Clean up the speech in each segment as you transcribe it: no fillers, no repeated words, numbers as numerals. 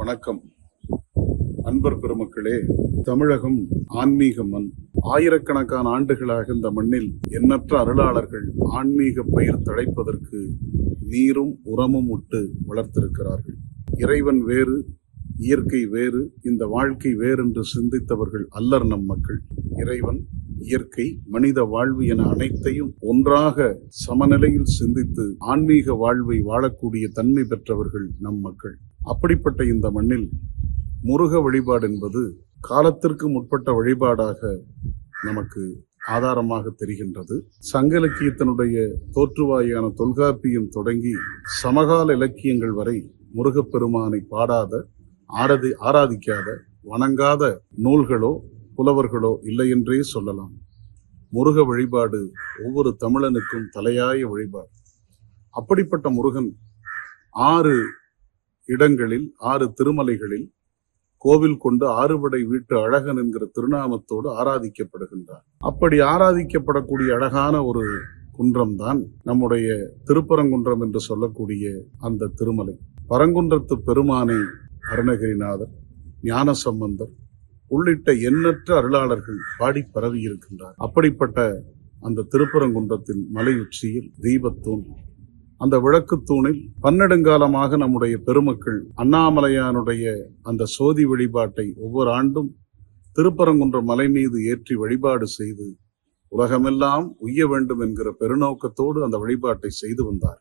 வணக்கம். அன்பர் பெருமக்களே, தமிழகம் ஆன்மீக மண். ஆயிரக்கணக்கான ஆண்டுகளாக இந்த மண்ணில் எண்ணற்ற அருளாளர்கள் ஆன்மீக பயிர் தழைப்பதற்கு நீரும் உரமும் விட்டு வளர்த்திருக்கிறார்கள். இறைவன் வேறு, இயற்கை வேறு, இந்த வாழ்க்கை வேறென்று சிந்தித்தவர்கள் அல்லர் நம் மக்கள். இறைவன், இயற்கை, மனித வாழ்வு என அனைத்தையும் ஒன்றாக சமநிலையில் சிந்தித்து ஆன்மீக வாழ்வை வாழக்கூடிய தன்மை பெற்றவர்கள் நம் மக்கள். அப்படிப்பட்ட இந்த மண்ணில் முருக வழிபாடு என்பது காலத்திற்கு முற்பட்ட வழிபாடாக நமக்கு ஆதாரமாக தெரிகின்றது. சங்க இலக்கியத்தினுடைய தோற்றுவாயான தொல்காப்பியம் தொடங்கி சமகால இலக்கியங்கள் வரை முருகப்பெருமானை பாடாத, ஆராதிக்காத, வணங்காத நூல்களோ புலவர்களோ இல்லை என்றே சொல்லலாம். முருக வழிபாடு ஒவ்வொரு தமிழனுக்கும் தலையாய வழிபாடு. அப்படிப்பட்ட முருகன் 6 இடங்களில் 6 திருமலைகளில் கோவில் கொண்டு 6 படை வீட்டு அழகன் என்கிற திருநாமத்தோடு ஆராதிக்கப்படுகின்றார். அப்படி ஆராதிக்கப்படக்கூடிய அழகான ஒரு குன்றம்தான் நம்முடைய திருப்பரங்குன்றம் என்று சொல்லக்கூடிய அந்த திருமலை. பரங்குன்றத்து பெருமானை அருணகிரிநாதர், ஞானசம்பந்தர் உள்ளிட்ட எண்ணற்ற அருளாளர்கள் பாடி பரவி இருக்கின்றார். அப்படிப்பட்ட அந்த திருப்பரங்குன்றத்தின் மலை உச்சியில் தீபத்தூண், அந்த விளக்குத்தூணில் பன்னெடுங்காலமாக நம்முடைய பெருமக்கள் அண்ணாமலையானுடைய அந்த சோதி வழிபாட்டை ஒவ்வொரு ஆண்டும் திருப்பரங்குன்ற மலை மீது ஏற்றி வழிபாடு செய்து உலகமெல்லாம் உய்ய வேண்டும் என்கிற பெருநோக்கத்தோடு அந்த வழிபாட்டை செய்து வந்தார்.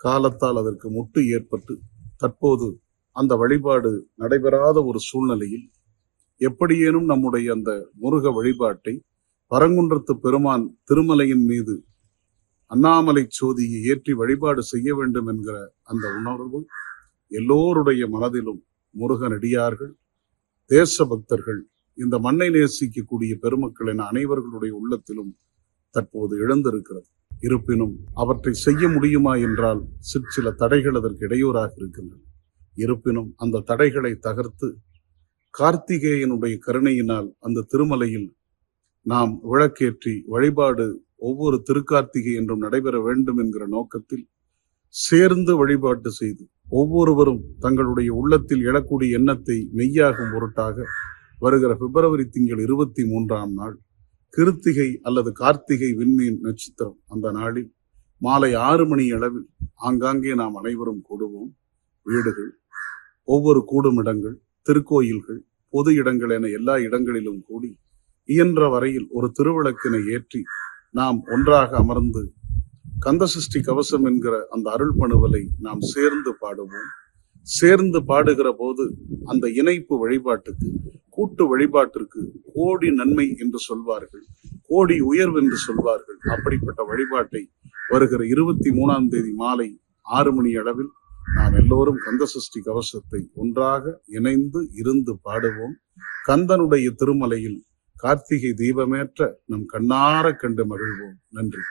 காலத்தால் அதற்கு முட்டு ஏற்பட்டு தற்போது அந்த வழிபாடு நடைபெறாத ஒரு சூழ்நிலையில் எப்படியேனும் நம்முடைய அந்த முருக வழிபாட்டை பரங்குன்றத்து பெருமான் திருமலையின் மீது அண்ணாமலை சோதியை ஏற்றி வழிபாடு செய்ய வேண்டும் என்கிற அந்த உணர்வு எல்லோருடைய மனதிலும், முருகனடியார்கள், தேச பக்தர்கள், இந்த மண்ணை நேசிக்கக்கூடிய பெருமக்கள் என அனைவர்களுடைய உள்ளத்திலும் தற்போது எழுந்திருக்கிறது. இருப்பினும் அவற்றை செய்ய முடியுமா என்றால் சில தடைகள் அதற்கு இடையூறாக இருக்கின்றன. இருப்பினும் அந்த தடைகளை தகர்த்து கார்த்திகேயனுடைய கருணையினால் அந்த திருமலையில் நாம் விளக்கேற்றி வழிபாடு ஒவ்வொரு திருக்கார்த்திகை என்றும் நடைபெற வேண்டும் என்கிற நோக்கத்தில் சேர்ந்து வழிபாட்டு செய்து ஒவ்வொருவரும் தங்களுடைய உள்ளத்தில் எழக்கூடிய எண்ணத்தை மெய்யாகும் பொருட்டாக வருகிற பிப்ரவரி திங்கள் 23ஆம் நாள் கிருத்திகை அல்லது கார்த்திகை விண்மீன் நட்சத்திரம் அந்த நாளில் மாலை 6 மணி அளவில் ஆங்காங்கே நாம் அனைவரும் கூடுவோம். வீடுகள், ஒவ்வொரு கூடும் இடங்கள், திருக்கோயில்கள், பொது இடங்கள் என எல்லா இடங்களிலும் கூடி இயன்ற வரையில் ஒரு திருவிளக்கினை ஏற்றி நாம் ஒன்றாக அமர்ந்து கந்தசஷ்டி கவசம் என்கிற அந்த அருள் பணுவலை நாம் சேர்ந்து பாடுவோம். சேர்ந்து பாடுகிற போது அந்த இணைப்பு வழிபாட்டுக்கு, கூட்டு வழிபாட்டிற்கு கோடி நன்மை என்று சொல்வார்கள், கோடி உயர்வு என்று சொல்வார்கள். அப்படிப்பட்ட வழிபாட்டை வருகிற 23ஆம் தேதி மாலை 6 மணி அளவில் நாம் எல்லோரும் கந்தசஷ்டி கவசத்தை ஒன்றாக இணைந்து இருந்து பாடுவோம். கந்தனுடைய திருமலையில் கார்த்திகை தீபமேற்ற நம் கண்ணார கண்டு மகிழ்வோம். நன்றி.